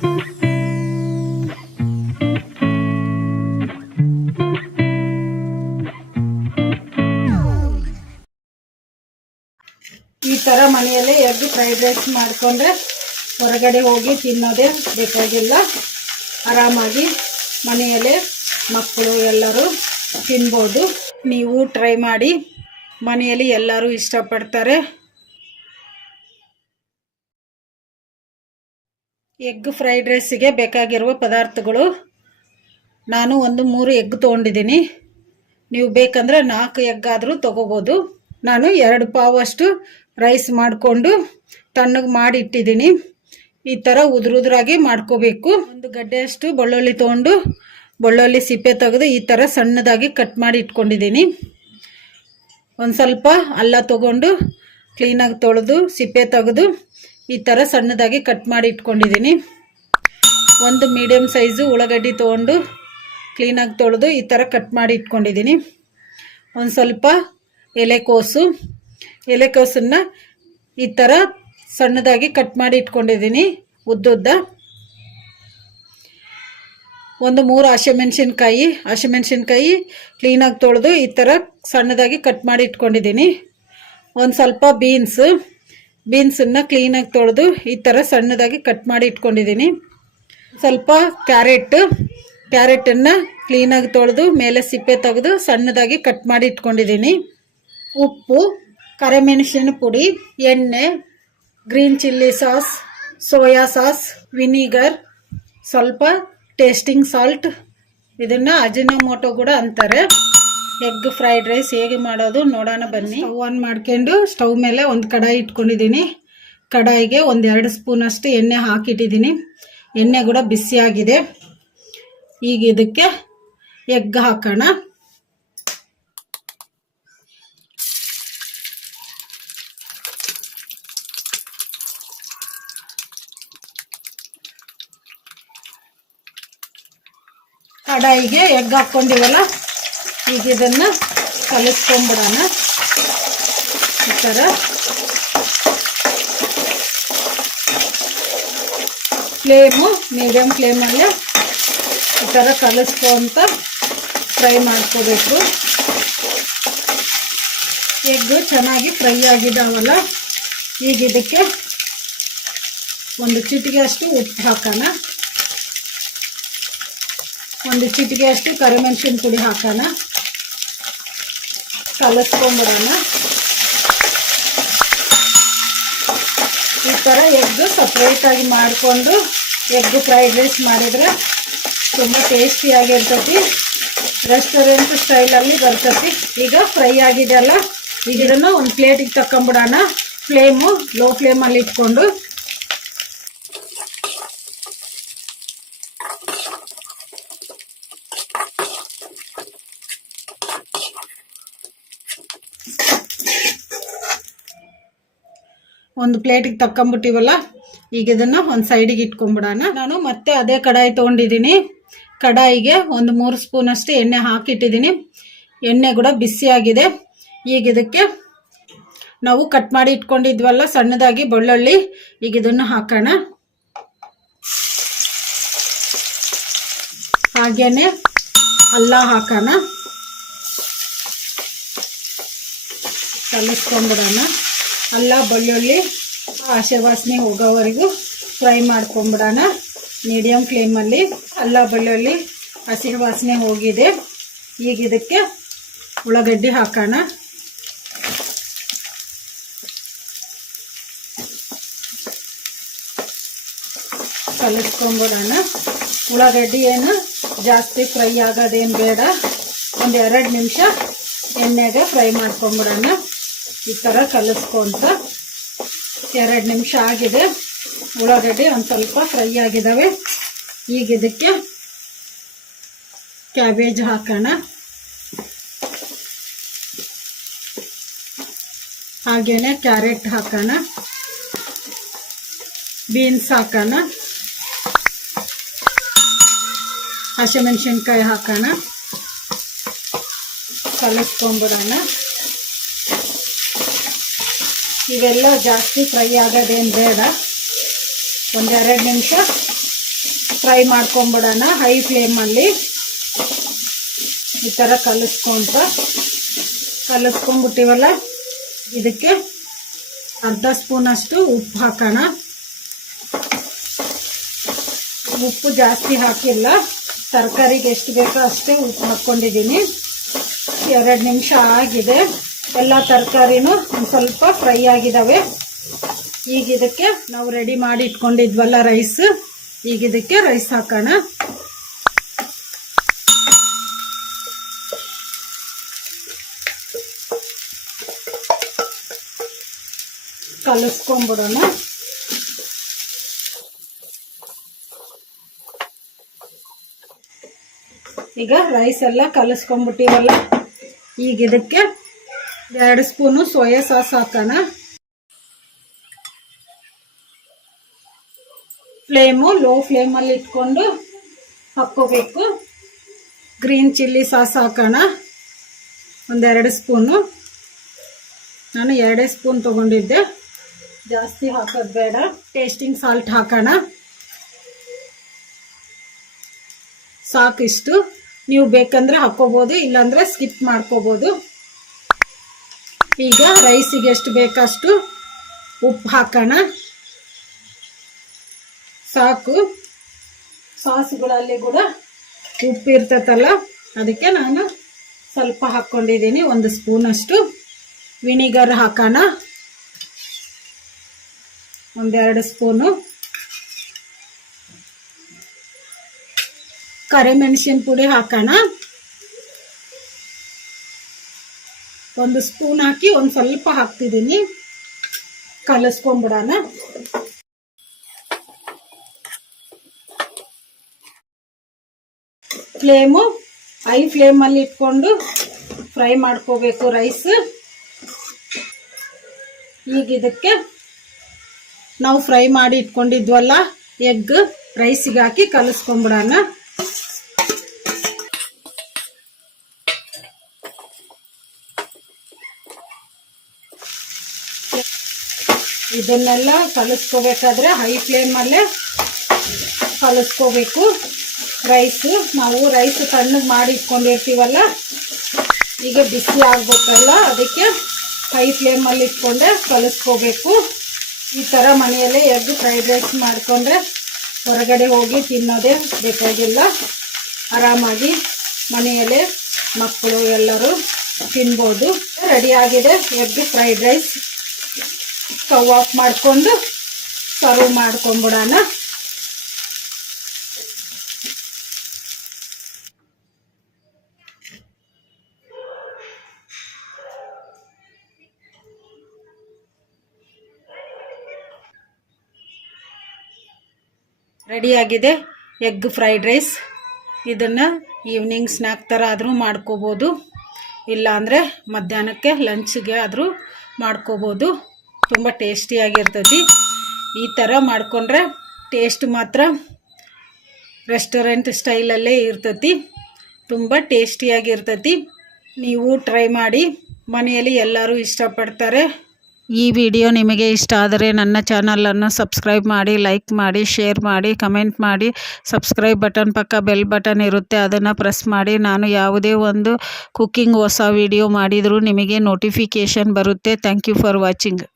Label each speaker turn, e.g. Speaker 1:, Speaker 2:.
Speaker 1: ಈ ತರ ಮನೆಯಲ್ಲೇ ಎಗ್ ಫ್ರೈಡ್ ರೈಸ್ ಮಾಡಿಕೊಂಡ್ರೆ ಹೊರಗಡೆ ಹೋಗಿ ತಿನ್ನೋದೇ ಬೇಕಾಗಿಲ್ಲ ಆರಾಮಾಗಿ ಮನೆಯಲ್ಲೇ ಮಕ್ಕಳು ಎಲ್ಲರೂ ತಿನ್ಬೋದು ನೀವು ಟ್ರೈ ಮಾಡಿ ಮನೆಯಲ್ಲಿ ಎಲ್ಲರೂ ಇಷ್ಟಪಡ್ತಾರೆ ಎಗ್ ಫ್ರೈಡ್ ರೈಸಿಗೆ ಬೇಕಾಗಿರುವ ಪದಾರ್ಥಗಳು ನಾನು ಒಂದು ಮೂರು ಎಗ್ ತೊಗೊಂಡಿದ್ದೀನಿ ನೀವು ಬೇಕಂದರೆ ನಾಲ್ಕು ಎಗ್ ಆದರೂ ತೊಗೋಬೋದು ನಾನು ಎರಡು ಪಾವಷ್ಟು ರೈಸ್ ಮಾಡಿಕೊಂಡು ತಣ್ಣಗೆ ಮಾಡಿಟ್ಟಿದ್ದೀನಿ ಈ ಥರ ಉದುರುದ್ರಾಗಿ ಮಾಡ್ಕೋಬೇಕು ಒಂದು ಗಡ್ಡೆಯಷ್ಟು ಬೆಳ್ಳುಳ್ಳಿ ತೊಗೊಂಡು ಬೆಳ್ಳುಳ್ಳಿ ಸಿಪ್ಪೆ ತೆಗೆದು ಈ ಥರ ಸಣ್ಣದಾಗಿ ಕಟ್ ಮಾಡಿ ಇಟ್ಕೊಂಡಿದ್ದೀನಿ ಒಂದು ಸ್ವಲ್ಪ ಅಲ್ಲ ತೊಗೊಂಡು ಕ್ಲೀನಾಗಿ ತೊಳೆದು ಸಿಪ್ಪೆ ತೆಗೆದು ಈ ಥರ ಸಣ್ಣದಾಗಿ ಕಟ್ ಮಾಡಿ ಇಟ್ಕೊಂಡಿದ್ದೀನಿ ಒಂದು ಮೀಡಿಯಮ್ ಸೈಜು ಉಳ್ಳಾಗಡ್ಡಿ ತೊಗೊಂಡು ಕ್ಲೀನಾಗಿ ತೊಳೆದು ಈ ಥರ ಕಟ್ ಮಾಡಿ ಇಟ್ಕೊಂಡಿದ್ದೀನಿ ಒಂದು ಸ್ವಲ್ಪ ಎಲೆಕೋಸು ಎಲೆಕೋಸನ್ನು ಈ ಥರ ಸಣ್ಣದಾಗಿ ಕಟ್ ಮಾಡಿ ಇಟ್ಕೊಂಡಿದ್ದೀನಿ ಉದ್ದುದ್ದ ಒಂದು ಮೂರು ಹಸಿಮೆಣ್ಸಿನ್ಕಾಯಿ ಹಸಿಮೆಣ್ಸಿನ್ಕಾಯಿ ಕ್ಲೀನಾಗಿ ತೊಳೆದು ಈ ಥರ ಸಣ್ಣದಾಗಿ ಕಟ್ ಮಾಡಿ ಇಟ್ಕೊಂಡಿದ್ದೀನಿ ಒಂದು ಸ್ವಲ್ಪ ಬೀನ್ಸು ಬೀನ್ಸನ್ನು ಕ್ಲೀನಾಗಿ ತೊಳೆದು ಈ ಥರ ಸಣ್ಣದಾಗಿ ಕಟ್ ಮಾಡಿ ಇಟ್ಕೊಂಡಿದ್ದೀನಿ ಸ್ವಲ್ಪ ಕ್ಯಾರೆಟ್ ಕ್ಯಾರೆಟನ್ನು ಕ್ಲೀನಾಗಿ ತೊಳೆದು ಮೇಲೆ ಸಿಪ್ಪೆ ತೆಗೆದು ಸಣ್ಣದಾಗಿ ಕಟ್ ಮಾಡಿ ಇಟ್ಕೊಂಡಿದ್ದೀನಿ ಉಪ್ಪು ಕರೆಮೆಣಸಿನ ಪುಡಿ ಎಣ್ಣೆ green chilli sauce soya sauce vinegar ಸ್ವಲ್ಪ ಟೇಸ್ಟಿಂಗ್ ಸಾಲ್ಟ್ ಇದನ್ನು ಅಜಿನೋಮೋಟೋ ಕೂಡ ಅಂತಾರೆ ಎಗ್ ಫ್ರೈಡ್ ರೈಸ್ ಹೇಗೆ ಮಾಡೋದು ನೋಡೋಣ ಬನ್ನಿ ಸ್ಟವ್ ಆನ್ ಮಾಡ್ಕೊಂಡು ಸ್ಟವ್ ಮೇಲೆ ಒಂದು ಕಡಾಯಿ ಇಟ್ಕೊಂಡಿದ್ದೀನಿ ಕಡಾಯಿಗೆ ಒಂದೆರಡು ಅಷ್ಟು ಎಣ್ಣೆ ಹಾಕಿಟ್ಟಿದ್ದೀನಿ ಎಣ್ಣೆ ಕೂಡ ಬಿಸಿಯಾಗಿದೆ ಈಗ ಇದಕ್ಕೆ ಎಗ್ ಹಾಕೋಣ ಕಡಾಯಿಗೆ ಎಗ್ ಹಾಕ್ಕೊಂಡಿವಲ್ಲ ಈಗ ಇದನ್ನು ಕಲಿಸ್ಕೊಂಬಿಡೋಣ ಈ ಥರ ಫ್ಲೇಮು ಮೀಡಿಯಮ್ ಫ್ಲೇಮಲ್ಲಿ ಈ ಥರ ಕಲಿಸ್ಕೊಂತ ಫ್ರೈ ಮಾಡ್ಕೋಬೇಕು ಎಗ್ಗು ಚೆನ್ನಾಗಿ ಫ್ರೈ ಆಗಿದ್ದಾವಲ್ಲ ಈಗ ಇದಕ್ಕೆ ಒಂದು ಚಿಟಿಕೆ ಅಷ್ಟು ಉಪ್ಪು ಹಾಕೋಣ ಒಂದು ಚಿಟಿಕೆ ಅಷ್ಟು ಕರಿಮೆಣಸಿನ ಪುಡಿ ಹಾಕೋಣ ಕಲಸ್ಕೊಂಡ್ಬಿಡೋಣ ಈ ಥರ ಎಗ್ಗು ಸಪ್ರೇಟಾಗಿ ಮಾಡಿಕೊಂಡು ಎಗ್ಗು ಫ್ರೈಡ್ ರೈಸ್ ಮಾಡಿದ್ರೆ ತುಂಬ ಟೇಸ್ಟಿಯಾಗಿರ್ತತಿ ರೆಸ್ಟೋರೆಂಟ್ ಸ್ಟೈಲಲ್ಲಿ ಬರ್ತತಿ ಈಗ ಫ್ರೈ ಆಗಿದೆ ಅಲ್ಲ ಇದನ್ನು ಒಂದು ಪ್ಲೇಟಿಗೆ ತಕ್ಕೊಂಬಿಡೋಣ ಫ್ಲೇಮು ಲೋ ಫ್ಲೇಮಲ್ಲಿ ಇಟ್ಕೊಂಡು ಒಂದು ಪ್ಲೇಟಿಗೆ ತಕ್ಕೊಂಬಿಟ್ಟಿವಲ್ಲ ಈಗ ಇದನ್ನು ಒಂದು ಸೈಡಿಗೆ ಇಟ್ಕೊಂಡ್ಬಿಡೋಣ ನಾನು ಮತ್ತೆ ಅದೇ ಕಡಾಯಿ ತೊಗೊಂಡಿದ್ದೀನಿ ಕಡಾಯಿಗೆ ಒಂದು ಮೂರು ಸ್ಪೂನ್ ಸ್ಪೂನಷ್ಟು ಎಣ್ಣೆ ಹಾಕಿಟ್ಟಿದ್ದೀನಿ ಎಣ್ಣೆ ಕೂಡ ಬಿಸಿಯಾಗಿದೆ ಈಗ ಇದಕ್ಕೆ ನಾವು ಕಟ್ ಮಾಡಿ ಇಟ್ಕೊಂಡಿದ್ವಲ್ಲ ಸಣ್ಣದಾಗಿ ಬೆಳ್ಳುಳ್ಳಿ ಈಗ ಇದನ್ನು ಹಾಕೋಣ ಹಾಗೇನೆ ಅಲ್ಲ ಹಾಕೋಣ ಕಲಿಸ್ಕೊಂಬಿಡೋಣ ಅಲ್ಲ ಬೆಳ್ಳುಳ್ಳಿ ಆಸೆ ವಾಸನೆ ಹೋಗೋವರೆಗೂ ಫ್ರೈ ಮಾಡ್ಕೊಂಬಿಡೋಣ ಮೀಡಿಯಮ್ ಫ್ಲೇಮಲ್ಲಿ ಅಲ್ಲ ಬೆಳ್ಳುಳ್ಳಿ ಹಸಿರು ವಾಸನೆ ಹೋಗಿದೆ ಈಗ ಇದಕ್ಕೆ ಉಳ್ಳಾಗಡ್ಡಿ ಹಾಕೋಣ ಕಲಿಸ್ಕೊಂಬಿಡೋಣ ಉಳ್ಳಾಗಡ್ಡಿ ಏನು ಜಾಸ್ತಿ ಫ್ರೈ ಆಗೋದೇನು ಬೇಡ ಒಂದು ಎರಡು ನಿಮಿಷ ಎಣ್ಣೆಗೆ ಫ್ರೈ ಮಾಡ್ಕೊಂಬಿಡೋಣ ಈ ಥರ ಕಲಿಸ್ಕೊಂತ ಎರಡು ನಿಮಿಷ ಆಗಿದೆ ಉಳ್ಳಾಗಡ್ಡಿ ಒಂದು ಸ್ವಲ್ಪ ಫ್ರೈ ಆಗಿದ್ದಾವೆ ಈಗ ಇದಕ್ಕೆ ಕ್ಯಾಬೇಜ್ ಹಾಕೋಣ ಹಾಗೇನೆ ಕ್ಯಾರೆಟ್ ಹಾಕೋಣ ಬೀನ್ಸ್ ಹಾಕೋಣ ಹಸಿಮೆಣಸಿನ್ಕಾಯಿ ಹಾಕೋಣ ಕಲಿಸ್ಕೊಂಬಿಡೋಣ ಇವೆಲ್ಲ ಜಾಸ್ತಿ ಫ್ರೈ ಆಗೋದೇನು ಬೇಡ ಒಂದೆರಡು ನಿಮಿಷ ಫ್ರೈ ಮಾಡ್ಕೊಂಬಿಡೋಣ ಹೈ ಫ್ಲೇಮಲ್ಲಿ ಈ ಥರ ಕಲಿಸ್ಕೊಂತ ಕಲಿಸ್ಕೊಂಬಿಟ್ಟಿವಲ್ಲ ಇದಕ್ಕೆ ಅರ್ಧ ಸ್ಪೂನಷ್ಟು ಉಪ್ಪು ಹಾಕೋಣ ಉಪ್ಪು ಜಾಸ್ತಿ ಹಾಕಿಲ್ಲ ತರಕಾರಿಗೆ ಎಷ್ಟು ಬೇಕೋ ಅಷ್ಟೇ ಉಪ್ಪು ಹಾಕ್ಕೊಂಡಿದ್ದೀನಿ ಎರಡು ನಿಮಿಷ ಆಗಿದೆ ಎಲ್ಲ ತರಕಾರಿನೂ ಒಂದು ಸ್ವಲ್ಪ ಫ್ರೈ ಆಗಿದ್ದಾವೆ ಈಗ ಇದಕ್ಕೆ ನಾವು ರೆಡಿ ಮಾಡಿ ಇಟ್ಕೊಂಡಿದ್ವಲ್ಲ ರೈಸ್ ಈಗ ಇದಕ್ಕೆ ರೈಸ್ ಹಾಕೋಣ ಕಲಸ್ಕೊಂಬಿಡೋಣ ಈಗ ರೈಸ್ ಎಲ್ಲ ಕಲಿಸ್ಕೊಂಡ್ಬಿಟ್ಟಿವಲ್ಲ ಈಗ ಇದಕ್ಕೆ ಎರಡು ಸ್ಪೂನು ಸೋಯಾ ಸಾಸ್ ಹಾಕೋಣ ಫ್ಲೇಮು ಲೋ ಫ್ಲೇಮಲ್ಲಿ ಇಟ್ಕೊಂಡು ಹಾಕ್ಕೋಬೇಕು ಗ್ರೀನ್ ಚಿಲ್ಲಿ ಸಾಸ್ ಹಾಕೋಣ ಒಂದೆರಡು ಸ್ಪೂನು ನಾನು ಎರಡೇ ಸ್ಪೂನ್ ತೊಗೊಂಡಿದ್ದೆ ಜಾಸ್ತಿ ಹಾಕೋದು ಬೇಡ ಟೇಸ್ಟಿಂಗ್ ಸಾಲ್ಟ್ ಹಾಕೋಣ ಸಾಕಿಷ್ಟು ನೀವು ಬೇಕಂದ್ರೆ ಹಾಕ್ಕೋಬೋದು ಇಲ್ಲಾಂದರೆ ಸ್ಕಿಪ್ ಮಾಡ್ಕೋಬೋದು ಈಗ ರೈಸಿಗೆ ಎಷ್ಟು ಬೇಕಷ್ಟು ಉಪ್ಪು ಹಾಕೋಣ ಸಾಕು ಸಾಸ್ಗಳಲ್ಲಿ ಕೂಡ ಉಪ್ಪು ಇರ್ತೈತಲ್ಲ ಅದಕ್ಕೆ ನಾನು ಸ್ವಲ್ಪ ಹಾಕ್ಕೊಂಡಿದ್ದೀನಿ ಒಂದು ಸ್ಪೂನಷ್ಟು ವಿನಿಗರ್ ಹಾಕೋಣ ಒಂದೆರಡು ಸ್ಪೂನು ಕರಿಮೆಣಸಿನ ಪುಡಿ ಹಾಕೋಣ ಒಂದು ಸ್ಪೂನ್ ಹಾಕಿ ಒಂದು ಸ್ವಲ್ಪ ಹಾಕ್ತಿದ್ದೀನಿ ಕಲಸ್ಕೊಂಬಿಡೋಣ ಫ್ಲೇಮು ಐ ಫ್ಲೇಮಲ್ಲಿ ಇಟ್ಕೊಂಡು ಫ್ರೈ ಮಾಡ್ಕೋಬೇಕು ರೈಸ್ ಈಗ ಇದಕ್ಕೆ ನಾವು ಫ್ರೈ ಮಾಡಿ ಇಟ್ಕೊಂಡಿದ್ವಲ್ಲ ಎಗ್ ರೈಸಿಗೆ ಹಾಕಿ ಕಲಸ್ಕೊಂಬಿಡೋಣ ಇದನ್ನೆಲ್ಲ ಕಲಿಸ್ಕೋಬೇಕಾದ್ರೆ ಹೈ ಫ್ಲೇಮಲ್ಲೇ ಕಲಿಸ್ಕೋಬೇಕು ರೈಸು ನಾವು ರೈಸು ತಣ್ಣಗೆ ಮಾಡಿ ಇಟ್ಕೊಂಡಿರ್ತೀವಲ್ಲ ಈಗ ಬಿಸಿ ಆಗಬೇಕಲ್ಲ ಅದಕ್ಕೆ ಹೈ ಫ್ಲೇಮಲ್ಲಿ ಇಟ್ಕೊಂಡೆ ಕಲಿಸ್ಕೋಬೇಕು ಈ ಥರ ಮನೆಯಲ್ಲೇ ಎದ್ದು ಫ್ರೈಡ್ ರೈಸ್ ಮಾಡಿಕೊಂಡ್ರೆ ಹೊರಗಡೆ ಹೋಗಿ ತಿನ್ನೋದೇ ಬೇಕಾಗಿಲ್ಲ ಆರಾಮಾಗಿ ಮನೆಯಲ್ಲೇ ಮಕ್ಕಳು ಎಲ್ಲರೂ ತಿನ್ಬೋದು ರೆಡಿಯಾಗಿದೆ egg fried rice stove off ಮಾಡಿಕೊಂಡು ಸರ್ವ್ ರೆಡಿ ರೆಡಿಯಾಗಿದೆ ಎಗ್ ಫ್ರೈಡ್ ರೈಸ್ ಇದನ್ನು ಈವ್ನಿಂಗ್ ಸ್ನ್ಯಾಕ್ ಥರ ಆದರೂ ಮಾಡ್ಕೋಬೋದು ಇಲ್ಲಾಂದರೆ ಮಧ್ಯಾಹ್ನಕ್ಕೆ ಲಂಚ್ಗೆ ಆದರೂ ಮಾಡ್ಕೋಬೋದು ತುಂಬ ಟೇಸ್ಟಿಯಾಗಿರ್ತೈತಿ ಈ ಥರ ಮಾಡಿಕೊಂಡ್ರೆ ಟೇಸ್ಟ್ ಮಾತ್ರ ರೆಸ್ಟೋರೆಂಟ್ ಸ್ಟೈಲಲ್ಲೇ ಇರ್ತೈತಿ ತುಂಬ ಟೇಸ್ಟಿಯಾಗಿರ್ತೈತಿ ನೀವು ಟ್ರೈ ಮಾಡಿ ಮನೆಯಲ್ಲಿ ಎಲ್ಲರೂ ಇಷ್ಟಪಡ್ತಾರೆ
Speaker 2: ಈ ವಿಡಿಯೋ ನಿಮಗೆ ಇಷ್ಟ ಆದರೆ ನನ್ನ ಚಾನಲನ್ನು ಸಬ್ಸ್ಕ್ರೈಬ್ ಮಾಡಿ ಲೈಕ್ ಮಾಡಿ ಶೇರ್ ಮಾಡಿ ಕಮೆಂಟ್ ಮಾಡಿ ಸಬ್ಸ್ಕ್ರೈಬ್ ಬಟನ್ ಪಕ್ಕ ಬೆಲ್ ಬಟನ್ ಇರುತ್ತೆ ಅದನ್ನು ಪ್ರೆಸ್ ಮಾಡಿ ನಾನು ಯಾವುದೇ ಒಂದು ಕುಕ್ಕಿಂಗ್ ಹೊಸ ವಿಡಿಯೋ ಮಾಡಿದರೂ ನಿಮಗೆ ನೋಟಿಫಿಕೇಷನ್ ಬರುತ್ತೆ ಥ್ಯಾಂಕ್ ಯು ಫಾರ್ ವಾಚಿಂಗ್